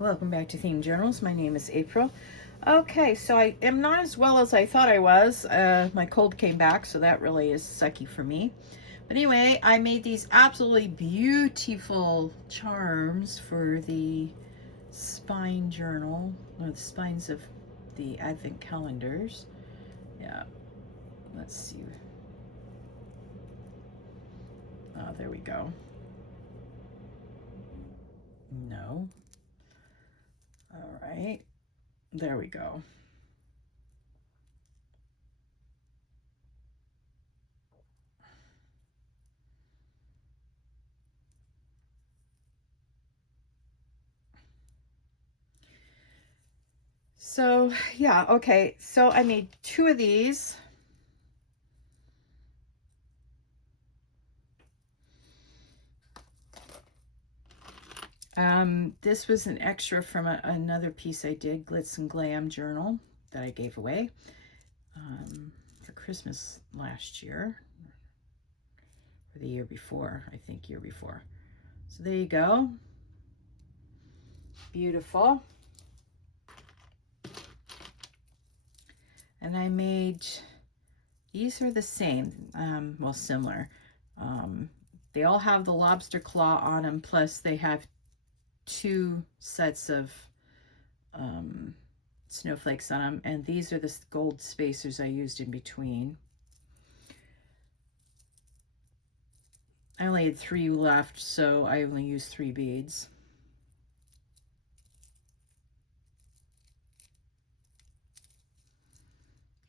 Welcome back to Themed Journals. My name is April. Okay, so I am not as well as I thought I was. My cold came back, so that really is sucky for me. But anyway, I made these absolutely beautiful charms for the spine journal, or the spines of the Advent calendars. Yeah, let's see. Oh, there we go. No. All right, there we go. So yeah, okay, so I made two of these. This was an extra from another piece I did, Glitz and Glam journal that I gave away for Christmas last year, or the year before, I think year before. So there you go. Beautiful. And I made, these are the same, well, similar. They all have the lobster claw on them, plus they have two sets of snowflakes on them, and these are the gold spacers I used in between. I only had 3 left, so I only used 3 beads.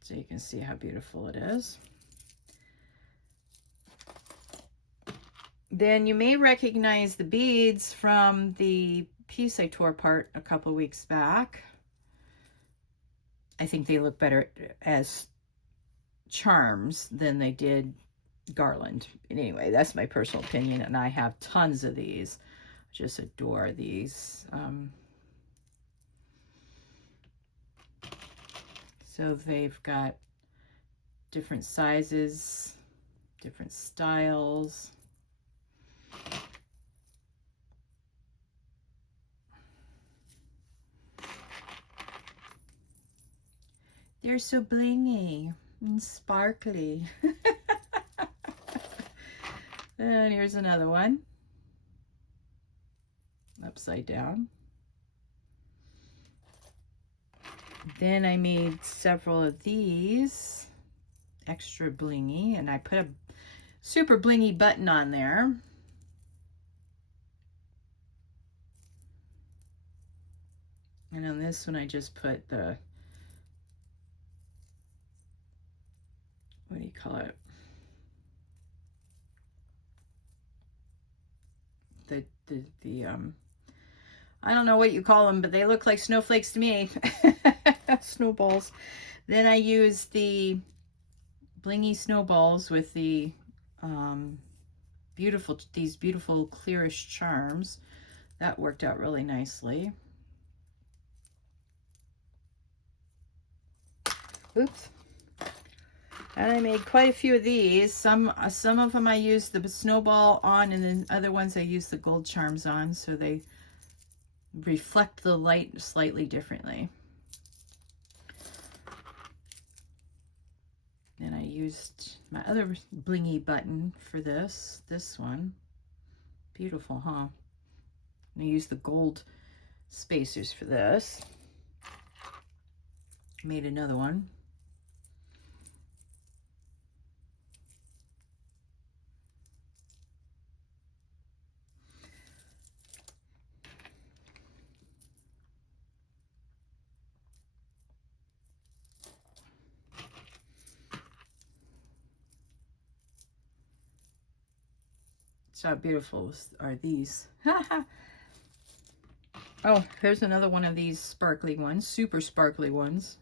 So you can see how beautiful it is. Then you may recognize the beads from the piece I tore apart a couple weeks back. I think they look better as charms than they did garland. And anyway, that's my personal opinion, and I have tons of these. Just adore these. So they've got different sizes, different styles. They're so blingy and sparkly. And here's another one. Upside down. Then I made several of these extra blingy, and I put a super blingy button on there. And on this one I just put the, what do you call it? The I don't know what you call them, but they look like snowflakes to me. Snowballs. Then I used the blingy snowballs with the these beautiful clearish charms. That worked out really nicely. Oops. And I made quite a few of these. Some of them I used the snowball on, and then other ones I used the gold charms on, so they reflect the light slightly differently. And I used my other blingy button for this one. Beautiful, huh? And I used the gold spacers for this. Made another one. So how beautiful are these? Oh, here's another one of these sparkly ones, super sparkly ones.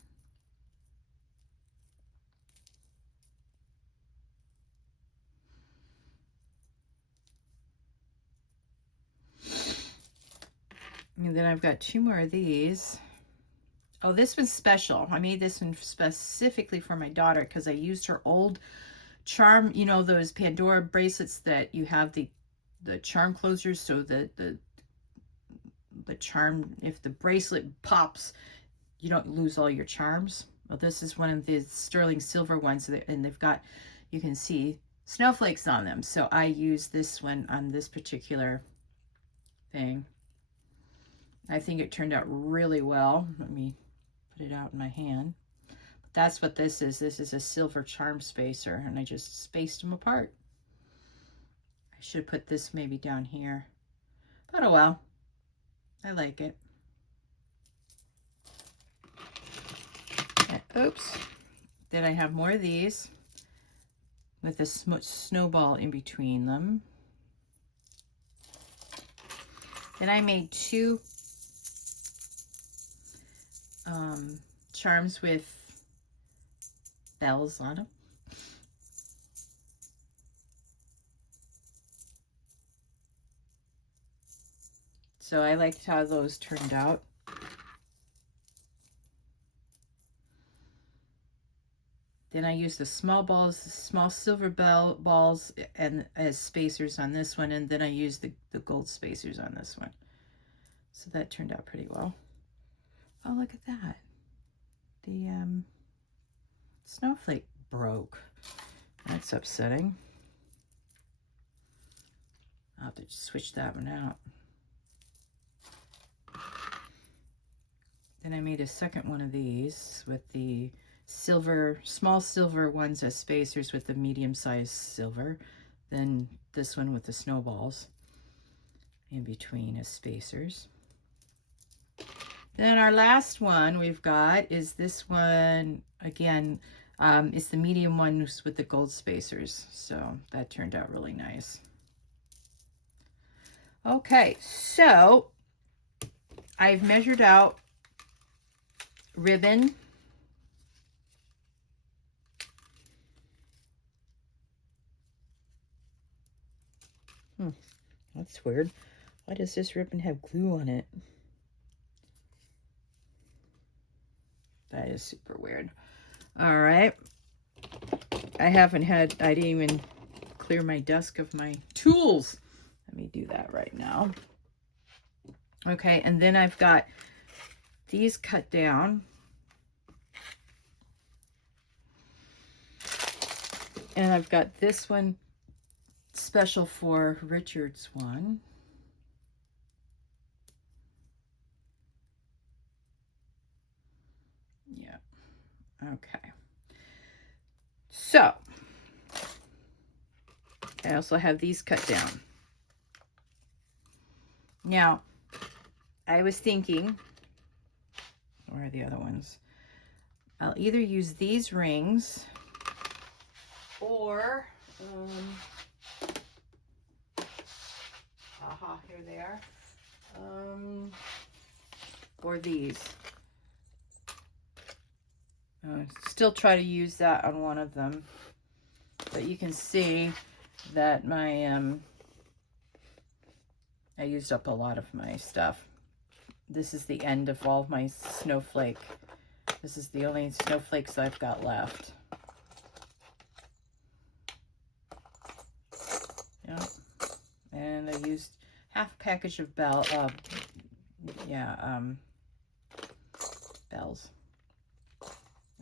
And then I've got 2 more of these. Oh, this one's special. I made this one specifically for my daughter because I used her old charm, you know, those Pandora bracelets that you have the charm closures, so the the charm, if the bracelet pops, you don't lose all your charms. Well, this is one of the sterling silver ones, and they've got, you can see snowflakes on them. So I use this one on this particular thing. I think it turned out really well. Let me put it out in my hand. But that's what this is. This is a silver charm spacer, and I just spaced them apart. I should put this maybe down here, but oh well, I like it. And, oops. Then I have more of these with a snowball in between them. Then I made two charms with bells on them. So I liked how those turned out. Then I used the small balls, the small silver balls, and as spacers on this one, and then I used the gold spacers on this one. So that turned out pretty well. Oh, look at that. The snowflake broke. That's upsetting. I'll have to switch that one out. Then I made a second one of these with the silver, small silver ones as spacers with the medium-sized silver. Then this one with the snowballs in between as spacers. Then our last one we've got is this one. Again, it's the medium ones with the gold spacers. So that turned out really nice. Okay, so I've measured out ribbon. That's weird. Why does this ribbon have glue on it? That is super weird. All right. I didn't even clear my desk of my tools. Let me do that right now. Okay, and then I've got these cut down. And I've got this one special for Richard's one. Yeah. Okay. So I also have these cut down. Now, I was thinking, where are the other ones? I'll either use these rings or here they are. Or these. Still try to use that on one of them, but you can see that my I used up a lot of my stuff. This is the end of all of my snowflake. This is the only snowflakes I've got left. Yeah, and I used half a package of bells. Oh,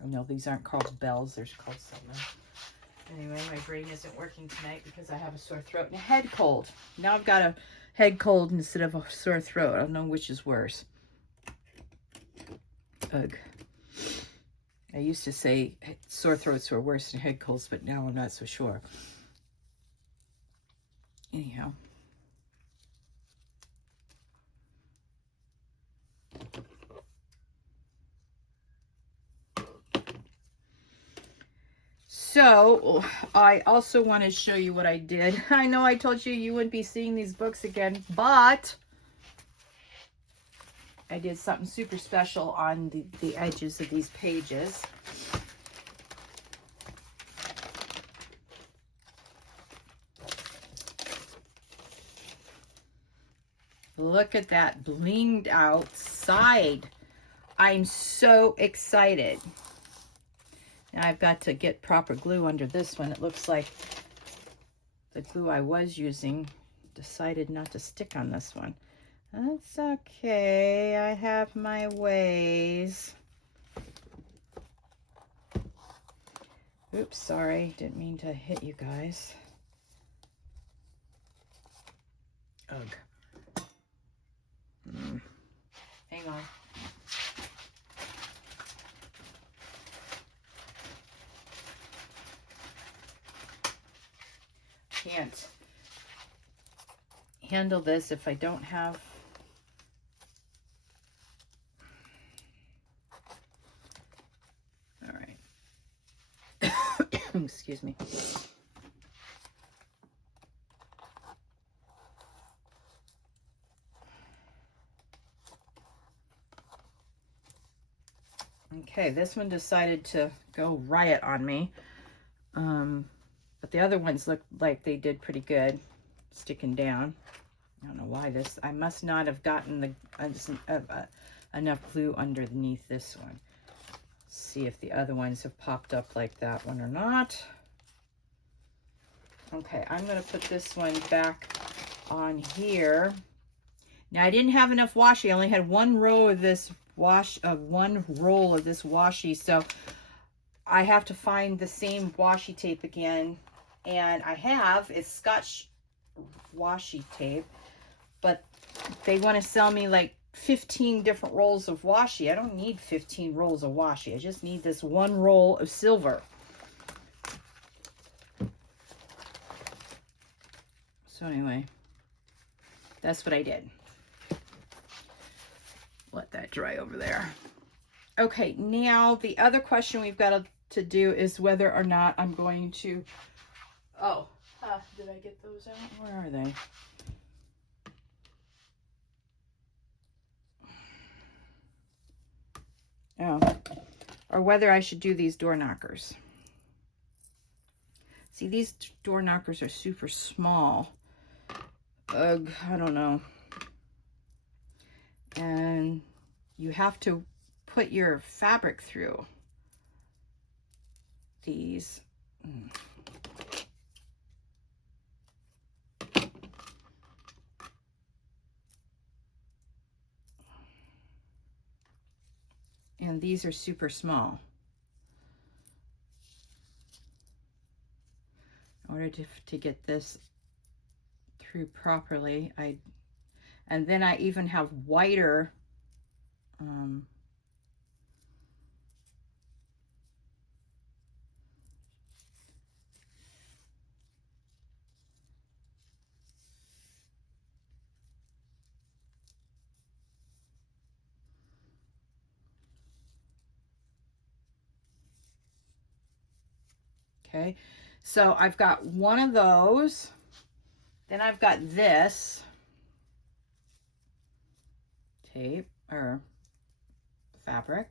no, these aren't called bells. They're called something. Anyway, my brain isn't working tonight because I have a sore throat and a head cold. Now I've got a head cold instead of a sore throat. I don't know which is worse. Ugh. I used to say sore throats were worse than head colds, but now I'm not so sure. Anyhow. So I also want to show you what I did. I know I told you you wouldn't be seeing these books again, but I did something super special on the edges of these pages. Look at that blinged out side. I'm so excited. Now I've got to get proper glue under this one. It looks like the glue I was using decided not to stick on this one. That's okay. I have my ways. Oops, sorry. Didn't mean to hit you guys. Ugh. Hang on. Can't handle this if I don't have all right. Excuse me. Okay, this one decided to go riot on me. But the other ones look like they did pretty good sticking down. I don't know why this, I must not have gotten the enough glue underneath this one. Let's see if the other ones have popped up like that one or not. Okay, I'm going to put this one back on here. Now I didn't have enough washi. I only had one row of this one roll of this washi, so I have to find the same washi tape again. And I have, it's Scotch washi tape, but they want to sell me like 15 different rolls of washi. I don't need 15 rolls of washi. I just need this one roll of silver. So anyway, that's what I did. Let that dry over there. Okay, now the other question we've got to do is whether or not I'm going to, did I get those out? Where are they? Oh, or whether I should do these door knockers. See, these door knockers are super small. Ugh, I don't know. And you have to put your fabric through these. And these are super small. In order to get this through properly, and then I even have wider okay, so I've got one of those, then I've got this tape or fabric.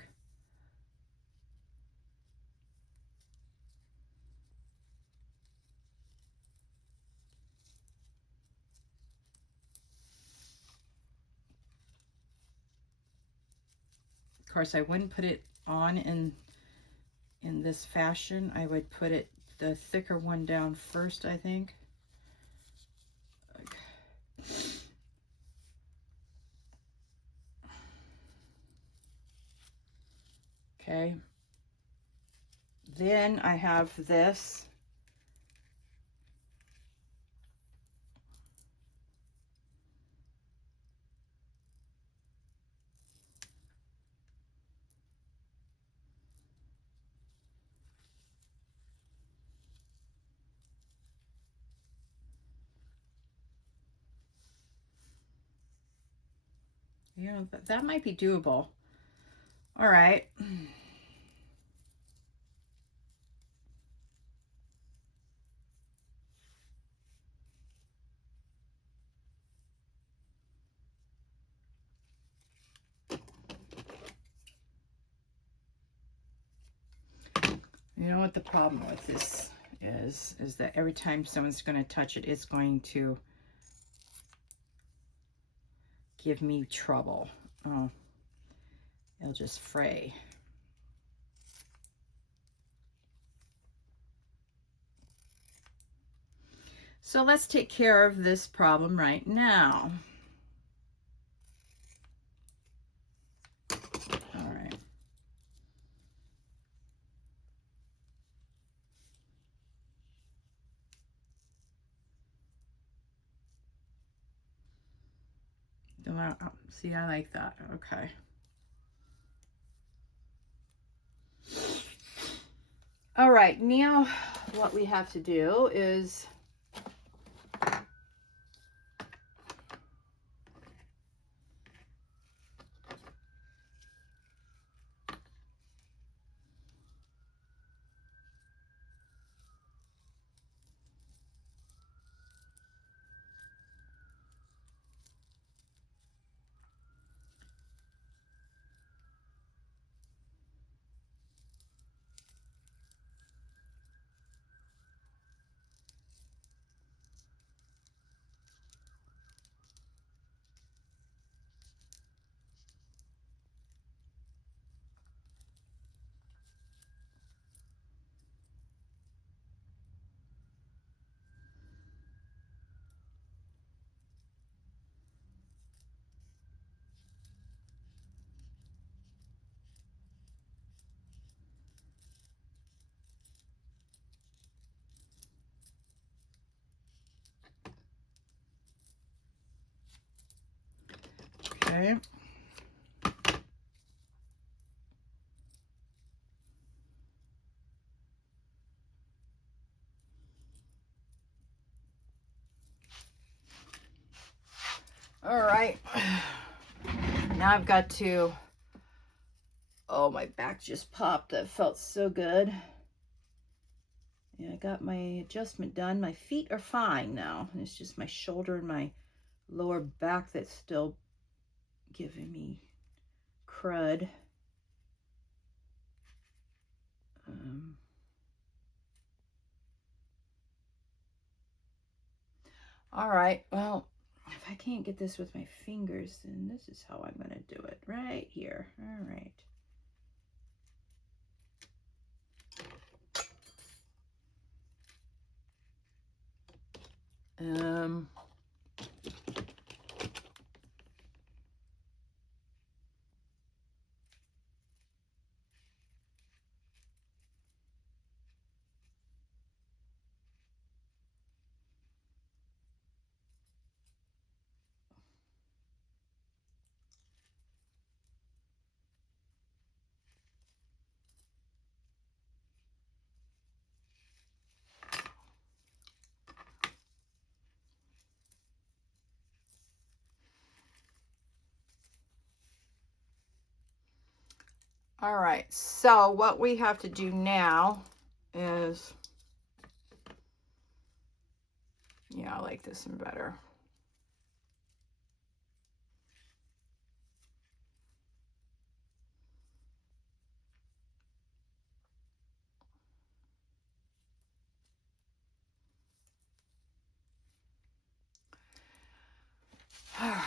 Of course, I wouldn't put it on in this fashion. I would put it, the thicker one, down first, I think. Okay. Then I have this. Yeah, that might be doable. All right. You know what the problem with this is that every time someone's going to touch it, it's going to give me trouble. Oh, it'll just fray. So let's take care of this problem right now. that, see, I like that. Okay. All right, now what we have to do is okay. All right. Now I've got to, oh, my back just popped. That felt so good. Yeah, I got my adjustment done. My feet are fine now. And it's just my shoulder and my lower back that's still giving me crud. All right, well, if I can't get this with my fingers, then this is how I'm going to do it, right here. All right. All right, so what we have to do now is, yeah, I like this one better. All right.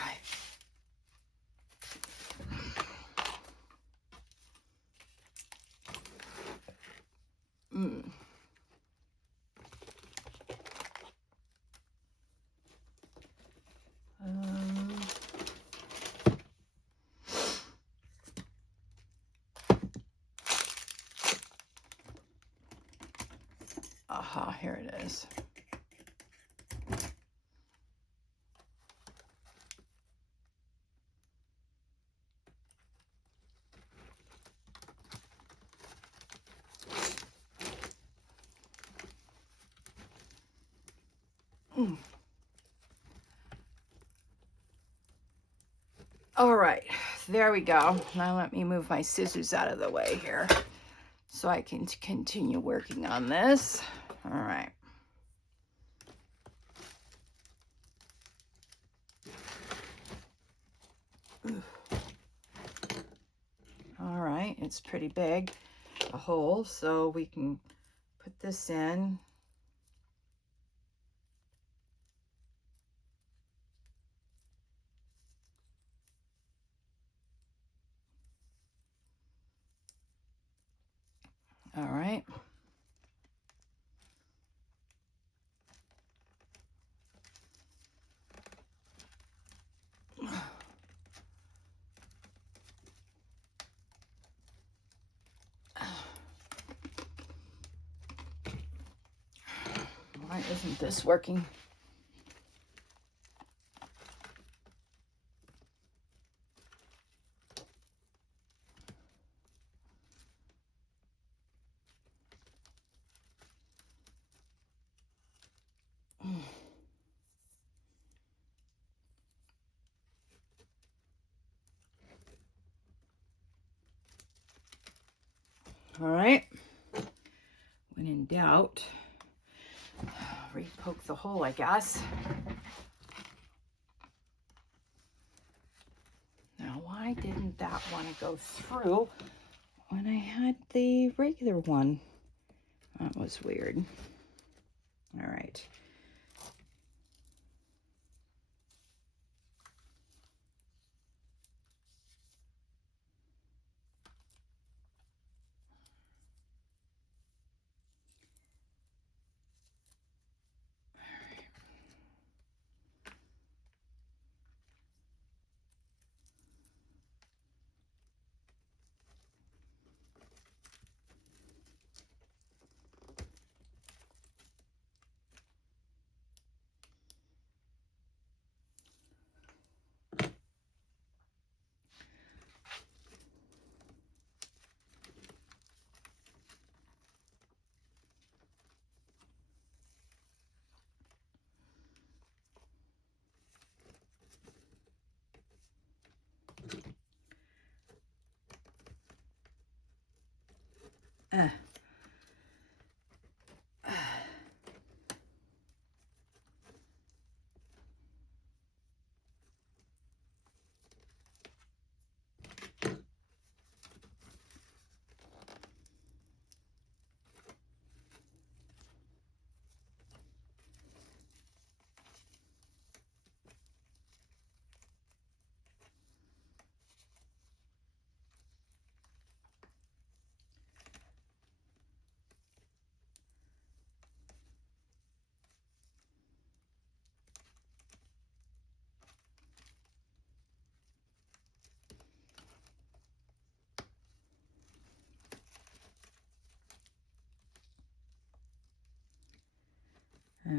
Aha, here it is. All right, there we go. Now let me move my scissors out of the way here so I can continue working on this. All right. All right, it's pretty big, a hole, so we can put this in. All right. Why isn't this working? All right. When in doubt, re-poke the hole, I guess. Now, why didn't that want to go through when I had the regular one? That was weird. All right.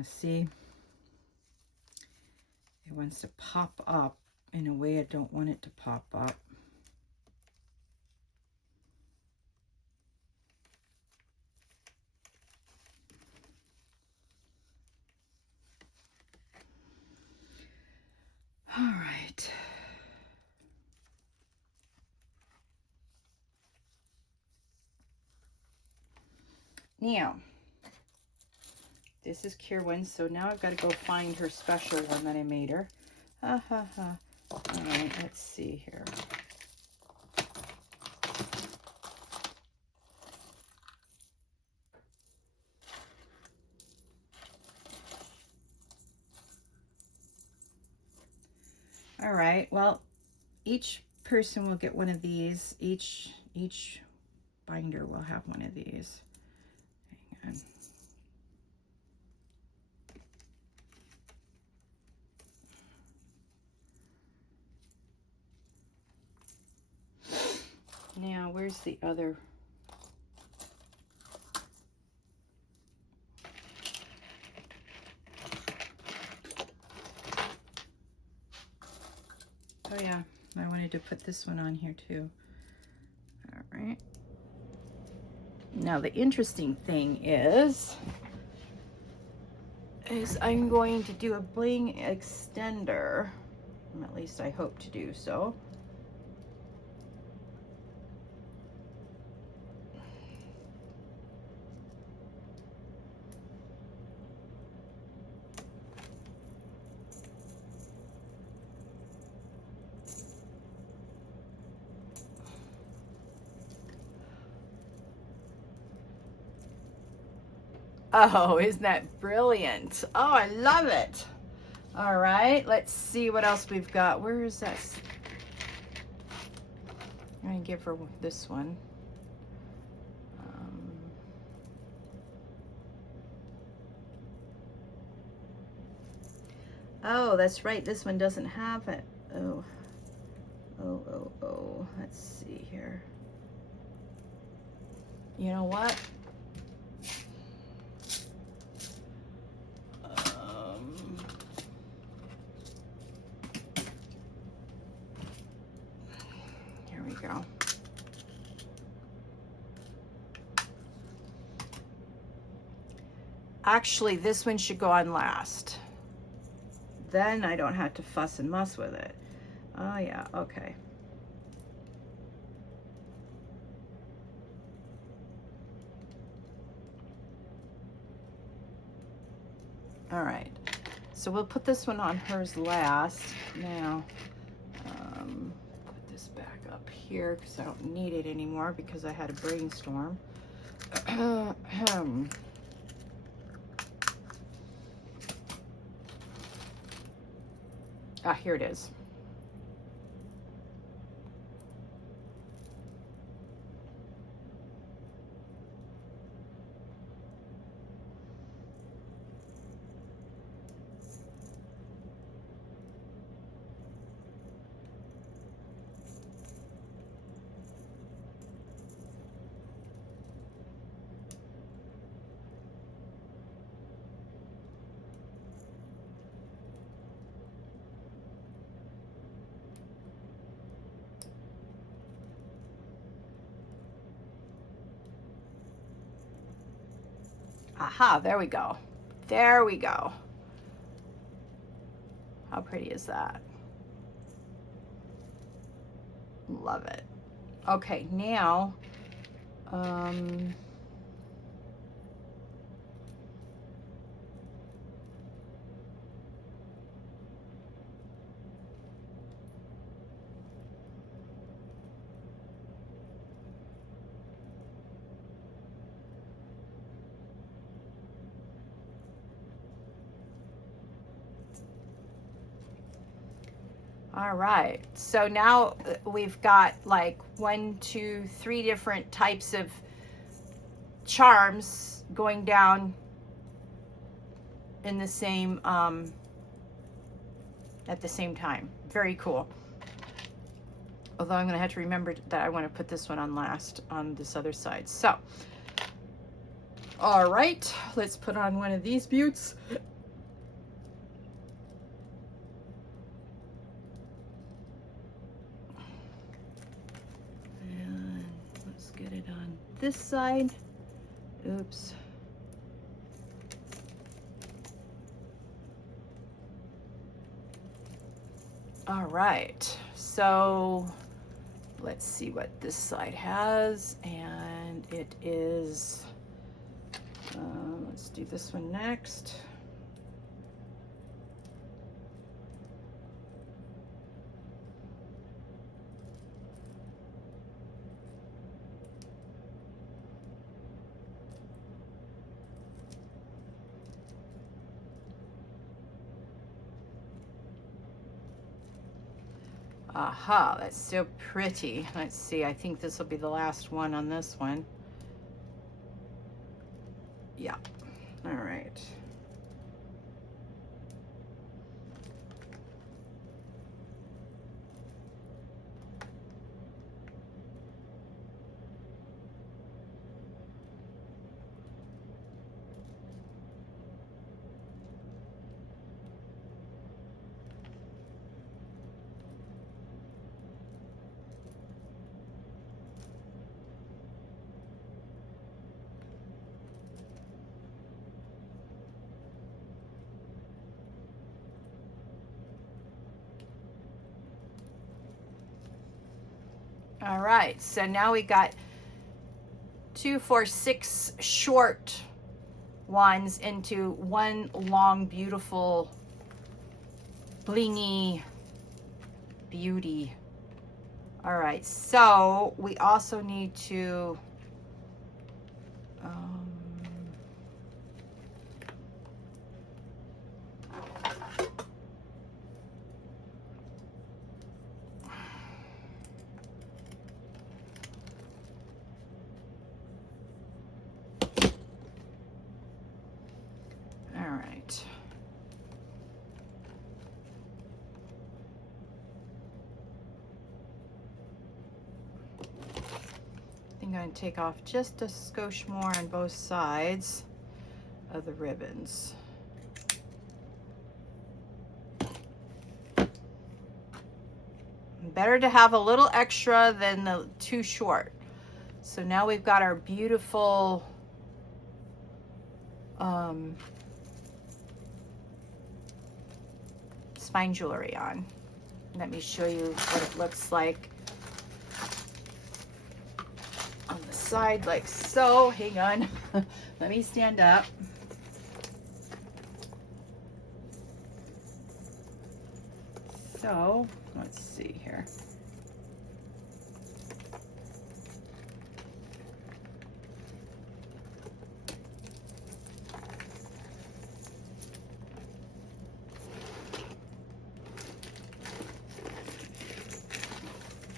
See, it wants to pop up in a way I don't want it to pop up. All right. Now, this is Kierwin, so now I've got to go find her special one that I made her. Ha ha ha. All right, let's see here. All right, well, each person will get one of these. Each binder will have one of these. Hang on. Now, where's the other? Oh yeah, I wanted to put this one on here too. All right. Now the interesting thing is I'm going to do a bling extender. At least I hope to do so. Oh, isn't that brilliant? Oh, I love it. All right, let's see what else we've got. Where is this? I'm gonna give her this one. Oh, that's right. This one doesn't have it. Oh. Let's see here. You know what? Here we go. Actually, this one should go on last. Then I don't have to fuss and muss with it. Oh yeah, okay. All right, so we'll put this one on hers last. Now, put this back up here because I don't need it anymore because I had a brainstorm. Ah, here it is. Aha, there we go. There we go. How pretty is that? Love it. Okay, now, all right, so now we've got like 1, 2, 3 different types of charms going down in the same, at the same time. Very cool. Although I'm gonna have to remember that I wanna put this one on last on this other side. So, all right, let's put on one of these beauts. Get it on this side. Oops. All right, so let's see what this side has, and it is, let's do this one next. Aha, that's so pretty. Let's see, I think this will be the last one on this one. Yeah, all right. All right, so now we got 2, 4, 6 short ones into one long, beautiful, blingy beauty. All right, so we also need to I'm going to take off just a skosh more on both sides of the ribbons. Better to have a little extra than the too short. So now we've got our beautiful spine jewelry on. Let me show you what it looks like on the side, like so. Hang on. Let me stand up. So let's see here.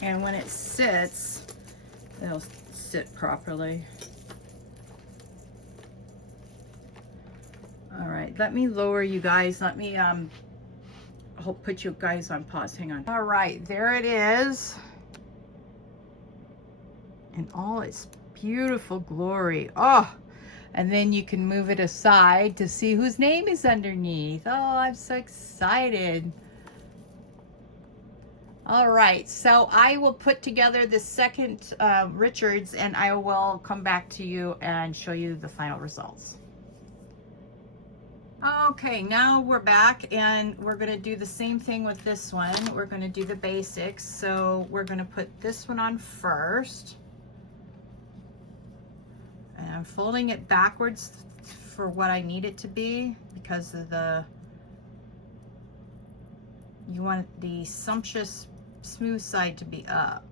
And when it sits, it'll sit properly. All right, let me lower you guys. Let me put you guys on pause. Hang on. All right, there it is. In all its beautiful glory. Oh, and then you can move it aside to see whose name is underneath. Oh, I'm so excited. All right, so I will put together the second Richards, and I will come back to you and show you the final results. Okay, now we're back, and we're going to do the same thing with this one. We're going to do the basics. So we're going to put this one on first. And I'm folding it backwards for what I need it to be because of you want the sumptuous smooth side to be up.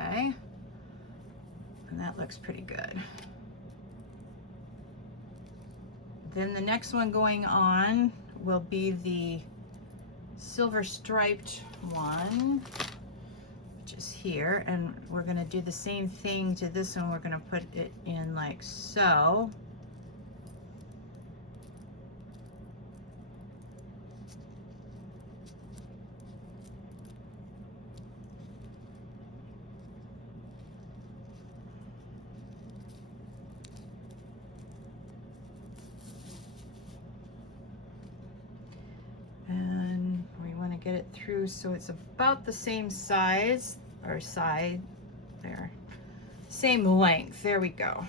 Okay, and that looks pretty good. Then the next one going on will be the silver striped one, which is here, and we're going to do the same thing to this one. We're going to put it in like so. And we want to get it through so it's about the same size or side there. Same length. There we go.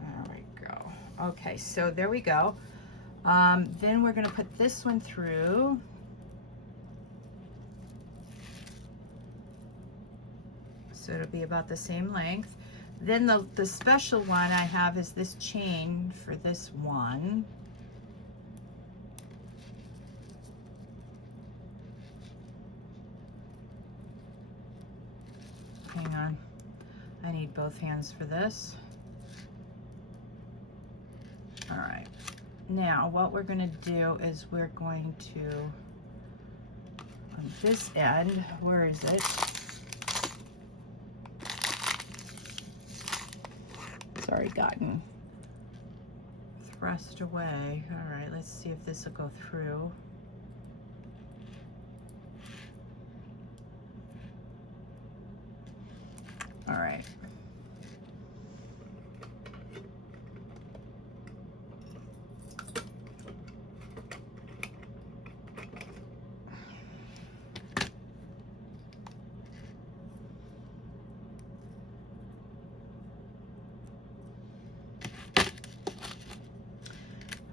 There we go. Okay, so there we go. Then we're going to put this one through. So it'll be about the same length. Then the special one I have is this chain for this one. Hang on. I need both hands for this. All right. Now what we're going to do is we're going to, on this end, where is it? It's already gotten thrust away. All right, let's see if this will go through. All right.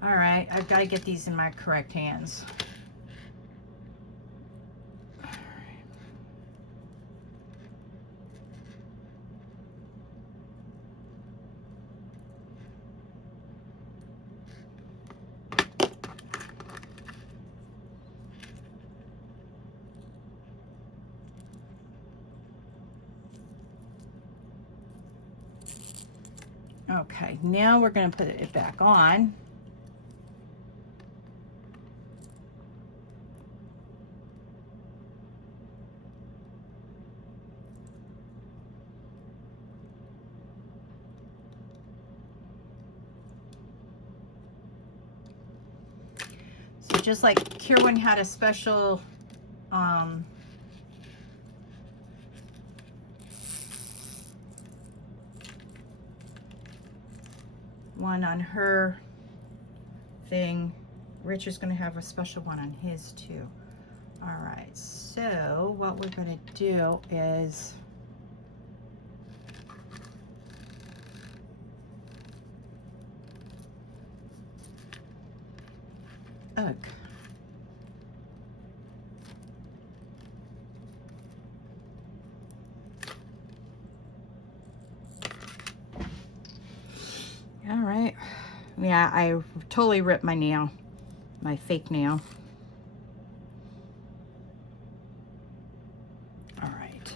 All right, I've got to get these in my correct hands. Okay, now we're going to put it back on. So just like Kirwan had a special one on her thing, Richard's going to have a special one on his too. All right, so what we're going to do is All right. Yeah, I totally ripped my nail, my fake nail. All right.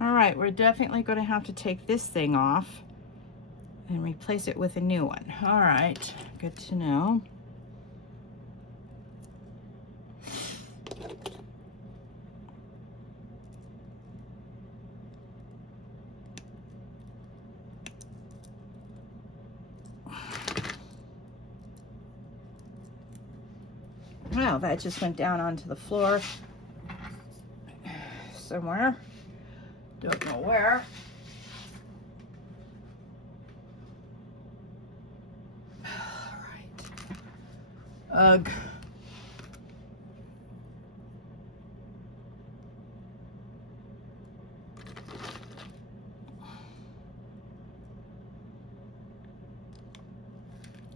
All right, we're definitely going to have to take this thing off and replace it with a new one. All right, good to know. Wow, that just went down onto the floor somewhere. Don't know where. All right. Ugh.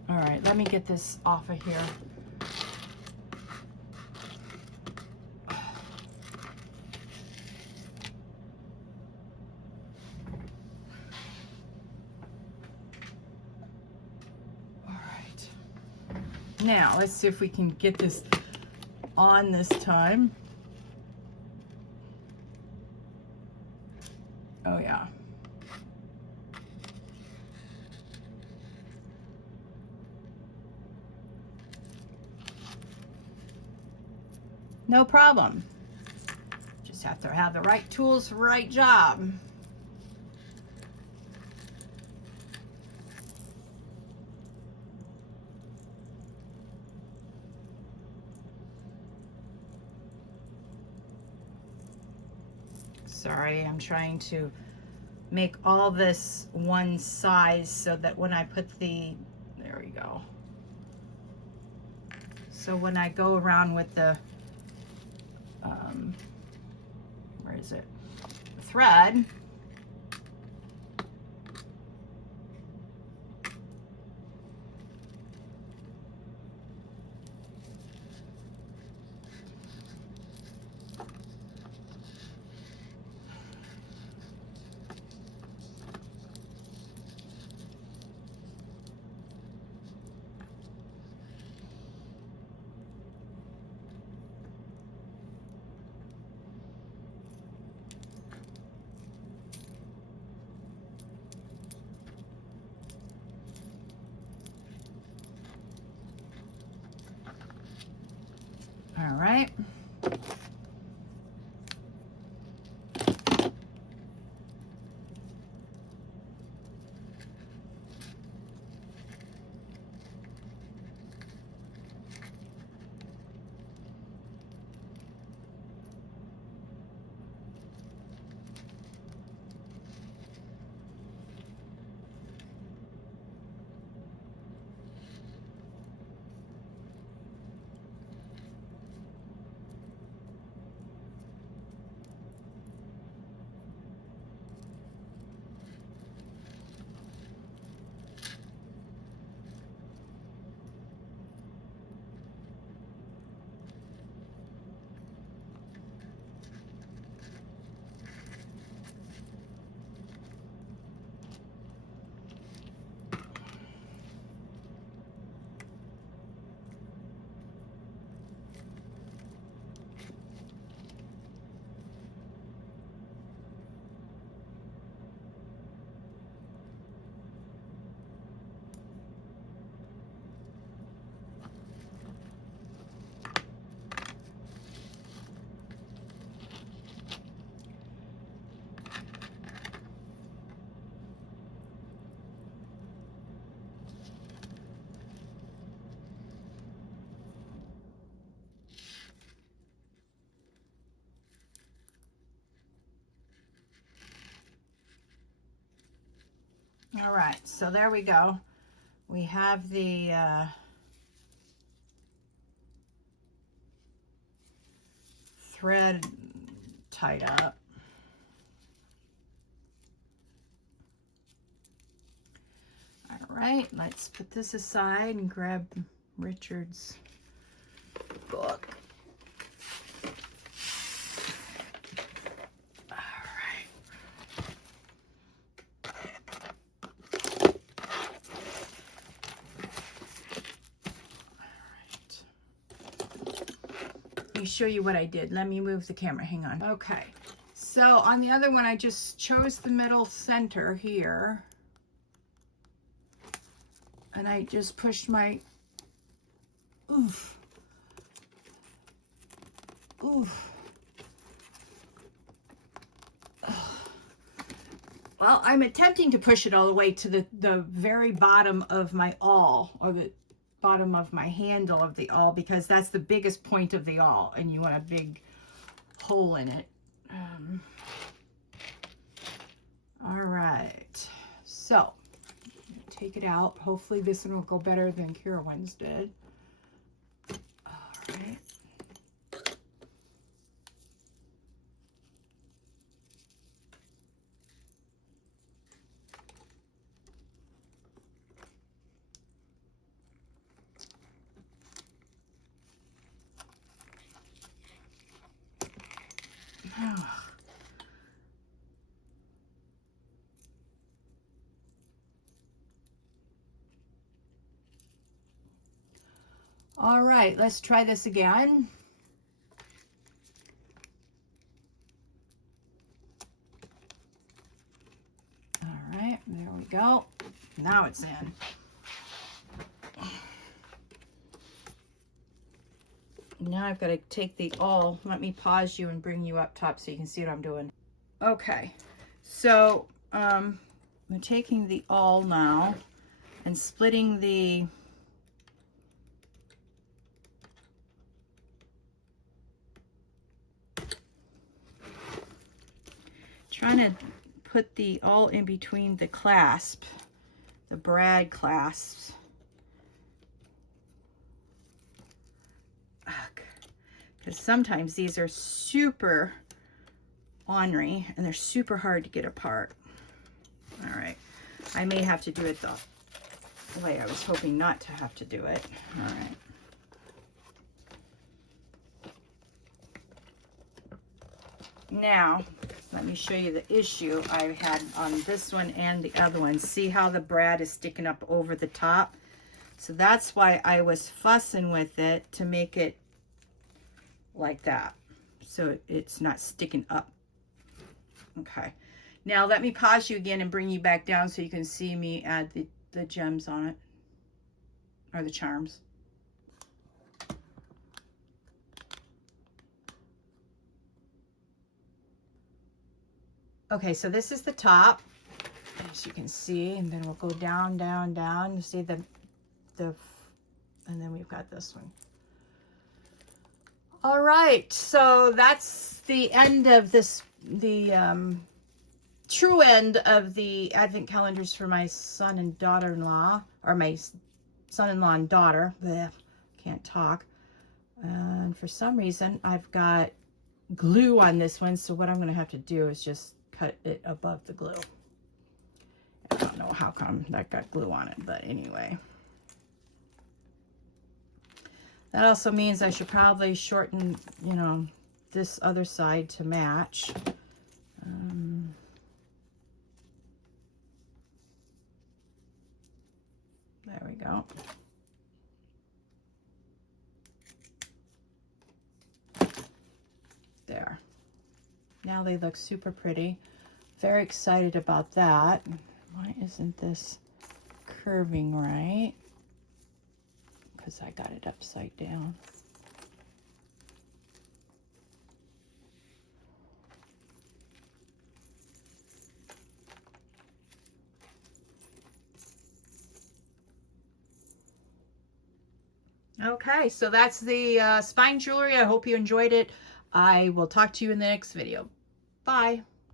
All right, let me get this off of here. All right. Now, let's see if we can get this on this time. Oh, yeah. No problem. Just have to have the right tools for the right job. Sorry, I'm trying to make all this one size so that when I put the, there we go. So when I go around with the, where is it? Thread. All right. All right, so there we go. We have the thread tied up. right, let's put this aside and grab Richard's book. Show you what I did. Let me move the camera. Hang on. Okay. So on the other one, I just chose the middle center here. And I just pushed my, oof. Well, I'm attempting to push it all the way to the very bottom of my awl, or the bottom of my handle of the awl, because that's the biggest point of the awl and you want a big hole in it. All right, so take it out. Hopefully this one will go better than Kira one's did. All right. All right, let's try this again. All right, there we go. Now it's in. Now I've got to take the awl. Let me pause you and bring you up top so you can see what I'm doing. Okay, so I'm taking the awl now and splitting the trying to put the awl in between the clasp, the brad clasps. Because sometimes these are super ornery and they're super hard to get apart. All right, I may have to do it the way I was hoping not to have to do it. All right. Now, let me show you the issue I had on this one and the other one. See how the brad is sticking up over the top? So that's why I was fussing with it, to make it like that, so it's not sticking up. Okay, now let me pause you again and bring you back down so you can see me add the gems on it, or the charms. Okay, so this is the top, as you can see, and then we'll go down, down, down. You see the and then we've got this one. All right, so that's the end of this, the true end of the advent calendars for my son and daughter-in-law, or my son-in-law and daughter. Blech, can't talk. And for some reason, I've got glue on this one, so what I'm going to have to do is just cut it above the glue. I don't know how come that got glue on it, but anyway. That also means I should probably shorten, you know, this other side to match. There we go. There. Now they look super pretty. Very excited about that. Why isn't this curving right? Because I got it upside down. Okay, so that's the spine jewelry. I hope you enjoyed it. I will talk to you in the next video. Bye.